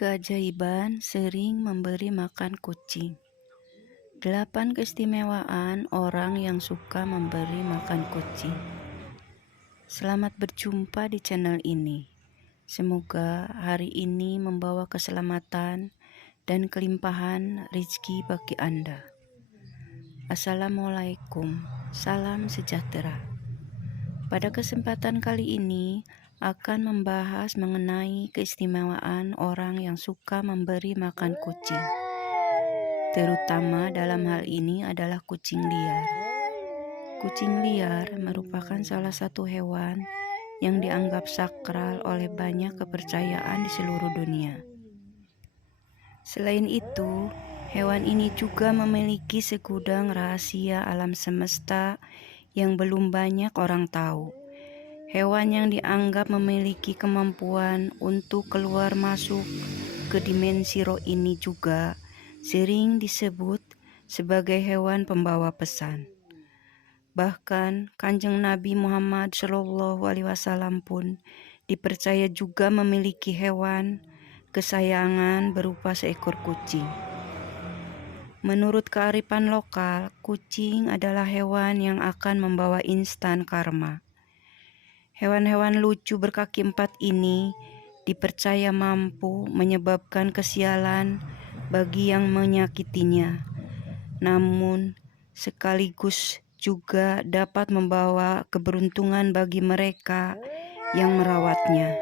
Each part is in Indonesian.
Keajaiban sering memberi makan kucing. 8 keistimewaan orang yang suka memberi makan kucing. Selamat berjumpa di channel ini. Semoga hari ini membawa keselamatan dan kelimpahan rezeki bagi Anda. Assalamualaikum, salam sejahtera. Pada kesempatan kali ini akan membahas mengenai keistimewaan orang yang suka memberi makan kucing. Terutama dalam hal ini adalah kucing liar. Kucing liar merupakan salah satu hewan yang dianggap sakral oleh banyak kepercayaan di seluruh dunia. Selain itu, hewan ini juga memiliki segudang rahasia alam semesta yang belum banyak orang tahu. Hewan yang dianggap memiliki kemampuan untuk keluar masuk ke dimensi roh ini juga sering disebut sebagai hewan pembawa pesan. Bahkan Kanjeng Nabi Muhammad SAW pun dipercaya juga memiliki hewan kesayangan berupa seekor kucing. Menurut kearifan lokal, kucing adalah hewan yang akan membawa instan karma. Hewan-hewan lucu berkaki 4 ini dipercaya mampu menyebabkan kesialan bagi yang menyakitinya, namun sekaligus juga dapat membawa keberuntungan bagi mereka yang merawatnya.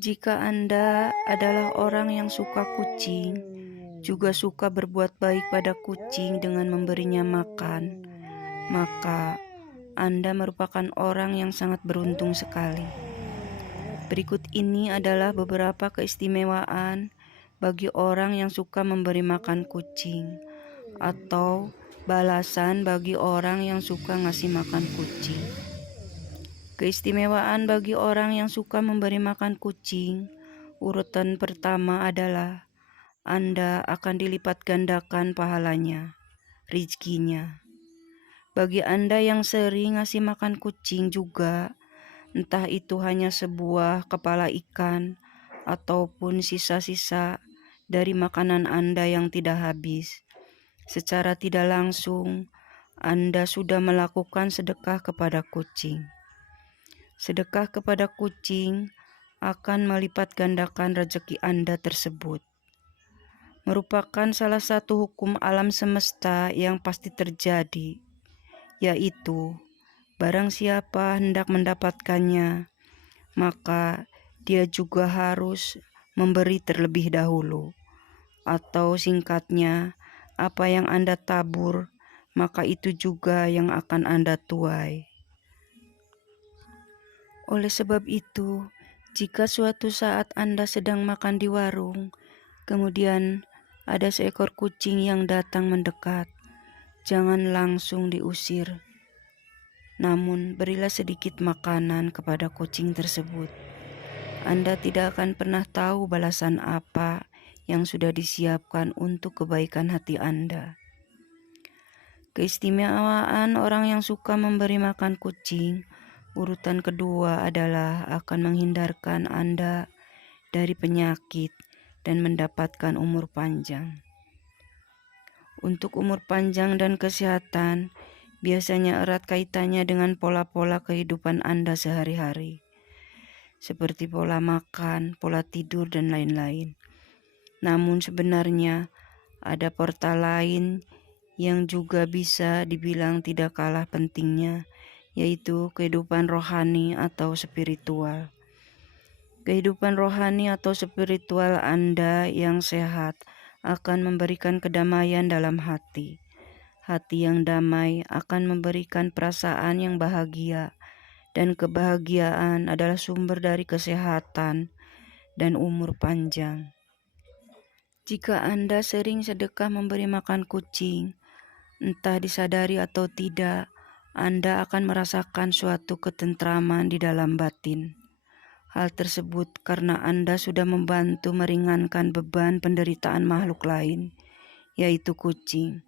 Jika Anda adalah orang yang suka kucing, juga suka berbuat baik pada kucing dengan memberinya makan, maka Anda merupakan orang yang sangat beruntung sekali. Berikut ini adalah beberapa keistimewaan bagi orang yang suka memberi makan kucing, atau balasan bagi orang yang suka ngasih makan kucing. Keistimewaan bagi orang yang suka memberi makan kucing, urutan pertama adalah Anda akan dilipat gandakan pahalanya, rezekinya. Bagi Anda yang sering ngasih makan kucing juga, entah itu hanya sebuah kepala ikan ataupun sisa-sisa dari makanan Anda yang tidak habis, secara tidak langsung Anda sudah melakukan sedekah kepada kucing. Sedekah kepada kucing akan melipat gandakan rezeki Anda tersebut. Merupakan salah satu hukum alam semesta yang pasti terjadi, yaitu barang siapa hendak mendapatkannya, maka dia juga harus memberi terlebih dahulu. Atau singkatnya, apa yang Anda tabur, maka itu juga yang akan Anda tuai. Oleh sebab itu, jika suatu saat Anda sedang makan di warung, kemudian ada seekor kucing yang datang mendekat, jangan langsung diusir. Namun, berilah sedikit makanan kepada kucing tersebut. Anda tidak akan pernah tahu balasan apa yang sudah disiapkan untuk kebaikan hati Anda. Keistimewaan orang yang suka memberi makan kucing, urutan kedua adalah akan menghindarkan Anda dari penyakit dan mendapatkan umur panjang. Untuk umur panjang dan kesehatan, biasanya erat kaitannya dengan pola-pola kehidupan Anda sehari-hari, seperti pola makan, pola tidur, dan lain-lain. Namun sebenarnya ada portal lain yang juga bisa dibilang tidak kalah pentingnya, yaitu kehidupan rohani atau spiritual. Kehidupan rohani atau spiritual Anda yang sehat akan memberikan kedamaian dalam hati. Hati yang damai akan memberikan perasaan yang bahagia, dan kebahagiaan adalah sumber dari kesehatan dan umur panjang. Jika Anda sering sedekah memberi makan kucing, entah disadari atau tidak, Anda akan merasakan suatu ketentraman di dalam batin. Hal tersebut karena Anda sudah membantu meringankan beban penderitaan makhluk lain, yaitu kucing.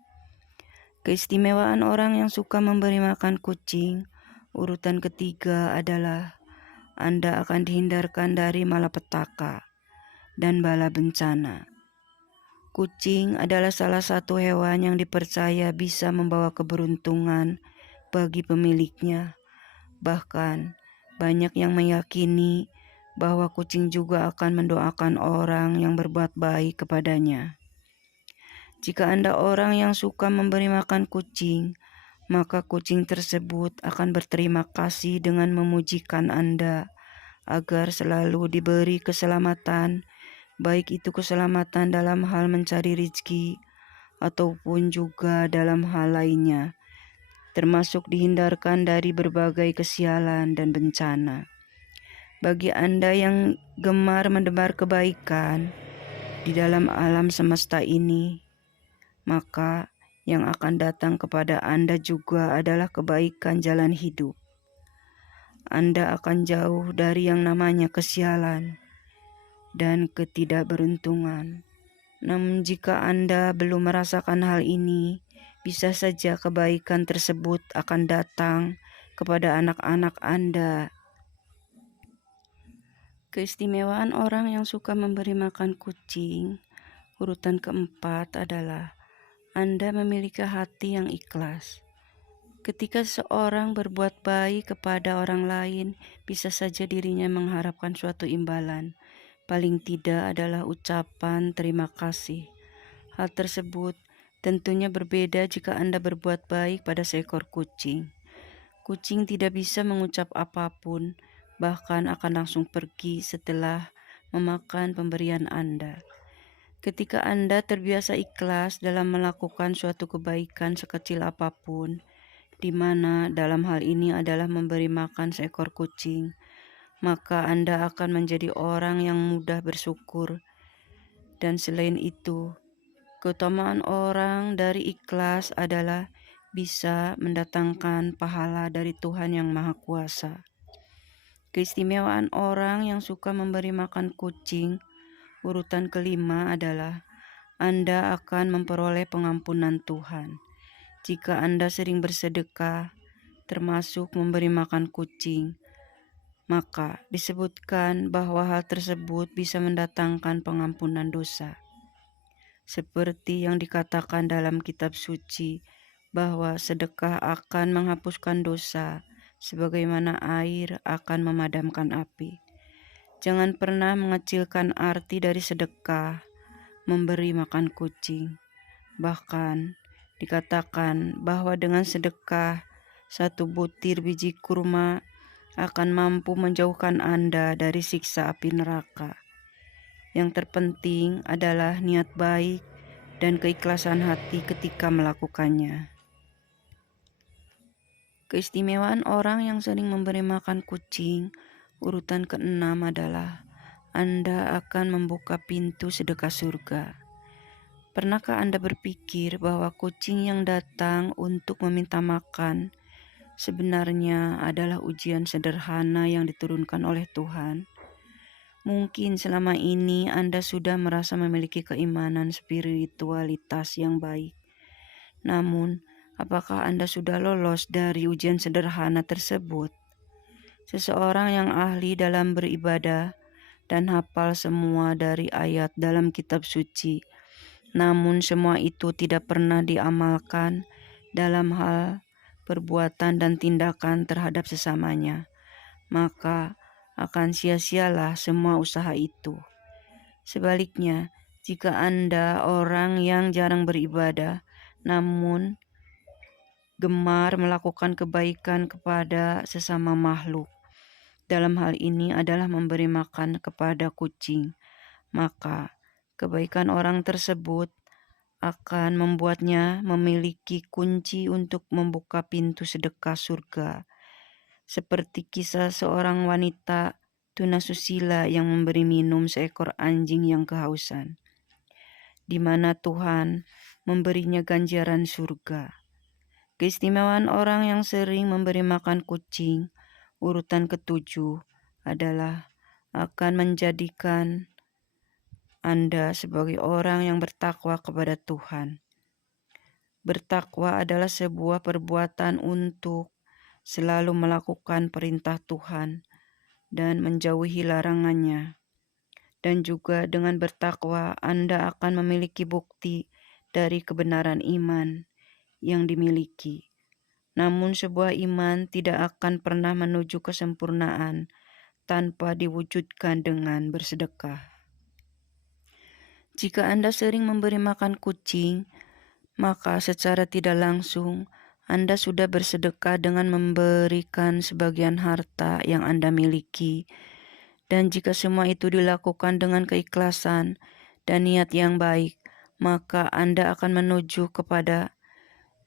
Keistimewaan orang yang suka memberi makan kucing, urutan ketiga adalah Anda akan dihindarkan dari malapetaka. dan bala bencana. Kucing adalah salah satu hewan yang dipercaya bisa membawa keberuntungan bagi pemiliknya. Bahkan, banyak yang meyakini bahwa kucing juga akan mendoakan orang yang berbuat baik kepadanya. Jika Anda orang yang suka memberi makan kucing, maka kucing tersebut akan berterima kasih dengan memujikan Anda agar selalu diberi keselamatan, baik itu keselamatan dalam hal mencari rezeki ataupun juga dalam hal lainnya, termasuk dihindarkan dari berbagai kesialan dan bencana. Bagi Anda yang gemar mendebar kebaikan di dalam alam semesta ini, maka yang akan datang kepada Anda juga adalah kebaikan jalan hidup. Anda akan jauh dari yang namanya kesialan dan ketidakberuntungan. Namun jika Anda belum merasakan hal ini, bisa saja kebaikan tersebut akan datang kepada anak-anak Anda. Keistimewaan orang yang suka memberi makan kucing, urutan keempat adalah Anda memiliki hati yang ikhlas. Ketika seorang berbuat baik kepada orang lain, bisa saja dirinya mengharapkan suatu imbalan. Paling tidak adalah ucapan terima kasih. Hal tersebut tentunya berbeda jika Anda berbuat baik pada seekor kucing. Kucing tidak bisa mengucap apapun, bahkan akan langsung pergi setelah memakan pemberian Anda. Ketika Anda terbiasa ikhlas dalam melakukan suatu kebaikan sekecil apapun, di mana dalam hal ini adalah memberi makan seekor kucing, maka Anda akan menjadi orang yang mudah bersyukur. Dan selain itu, keutamaan orang dari ikhlas adalah bisa mendatangkan pahala dari Tuhan yang Maha Kuasa. Keistimewaan orang yang suka memberi makan kucing, urutan kelima adalah Anda akan memperoleh pengampunan Tuhan. Jika Anda sering bersedekah, termasuk memberi makan kucing, maka disebutkan bahwa hal tersebut bisa mendatangkan pengampunan dosa. Seperti yang dikatakan dalam kitab suci, bahwa sedekah akan menghapuskan dosa, sebagaimana air akan memadamkan api. Jangan pernah mengecilkan arti dari sedekah, memberi makan kucing. Bahkan dikatakan bahwa dengan sedekah, satu butir biji kurma akan mampu menjauhkan Anda dari siksa api neraka. Yang terpenting adalah niat baik dan keikhlasan hati ketika melakukannya. Keistimewaan orang yang sering memberi makan kucing, urutan keenam adalah Anda akan membuka pintu sedekah surga. Pernahkah Anda berpikir bahwa kucing yang datang untuk meminta makan sebenarnya adalah ujian sederhana yang diturunkan oleh Tuhan? Mungkin selama ini Anda sudah merasa memiliki keimanan spiritualitas yang baik. Namun, apakah Anda sudah lolos dari ujian sederhana tersebut? Seseorang yang ahli dalam beribadah dan hafal semua dari ayat dalam kitab suci, namun semua itu tidak pernah diamalkan dalam hal perbuatan dan tindakan terhadap sesamanya, maka akan sia-sialah semua usaha itu. Sebaliknya, jika Anda orang yang jarang beribadah, namun gemar melakukan kebaikan kepada sesama makhluk, dalam hal ini adalah memberi makan kepada kucing, maka kebaikan orang tersebut akan membuatnya memiliki kunci untuk membuka pintu sedekah surga. Seperti kisah seorang wanita tunasusila yang memberi minum seekor anjing yang kehausan, di mana Tuhan memberinya ganjaran surga. Keistimewaan orang yang sering memberi makan kucing, urutan ketujuh, adalah akan menjadikan Anda sebagai orang yang bertakwa kepada Tuhan. Bertakwa adalah sebuah perbuatan untuk selalu melakukan perintah Tuhan dan menjauhi larangannya. dan juga dengan bertakwa Anda akan memiliki bukti dari kebenaran iman yang dimiliki. Namun sebuah iman tidak akan pernah menuju kesempurnaan tanpa diwujudkan dengan bersedekah. Jika Anda sering memberi makan kucing, maka secara tidak langsung Anda sudah bersedekah dengan memberikan sebagian harta yang Anda miliki. Dan jika semua itu dilakukan dengan keikhlasan dan niat yang baik, maka Anda akan menuju kepada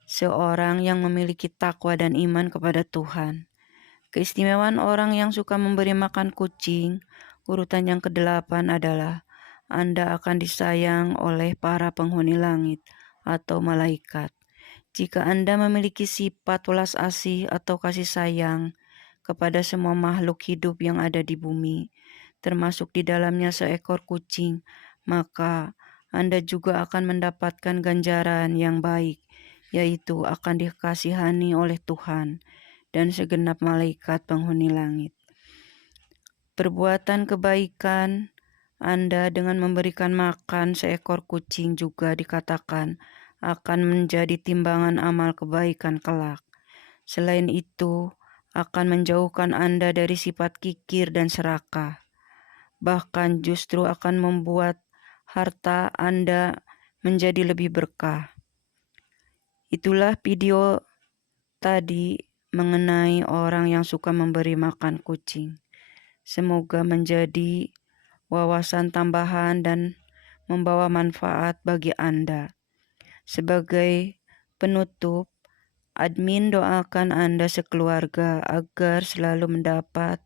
seorang yang memiliki takwa dan iman kepada Tuhan. Keistimewaan orang yang suka memberi makan kucing, urutan yang ke-8 adalah Anda akan disayang oleh para penghuni langit atau malaikat. Jika Anda memiliki sifat welas asih atau kasih sayang kepada semua makhluk hidup yang ada di bumi, termasuk di dalamnya seekor kucing, maka Anda juga akan mendapatkan ganjaran yang baik, yaitu akan dikasihani oleh Tuhan dan segenap malaikat penghuni langit. Perbuatan kebaikan Anda dengan memberikan makan seekor kucing juga dikatakan akan menjadi timbangan amal kebaikan kelak. Selain itu, akan menjauhkan Anda dari sifat kikir dan serakah. Bahkan justru akan membuat harta Anda menjadi lebih berkah. Itulah video tadi mengenai orang yang suka memberi makan kucing. Semoga menjadi wawasan tambahan dan membawa manfaat bagi Anda. Sebagai penutup, admin doakan Anda sekeluarga agar selalu mendapat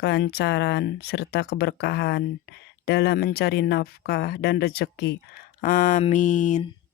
kelancaran serta keberkahan dalam mencari nafkah dan rezeki. Amin.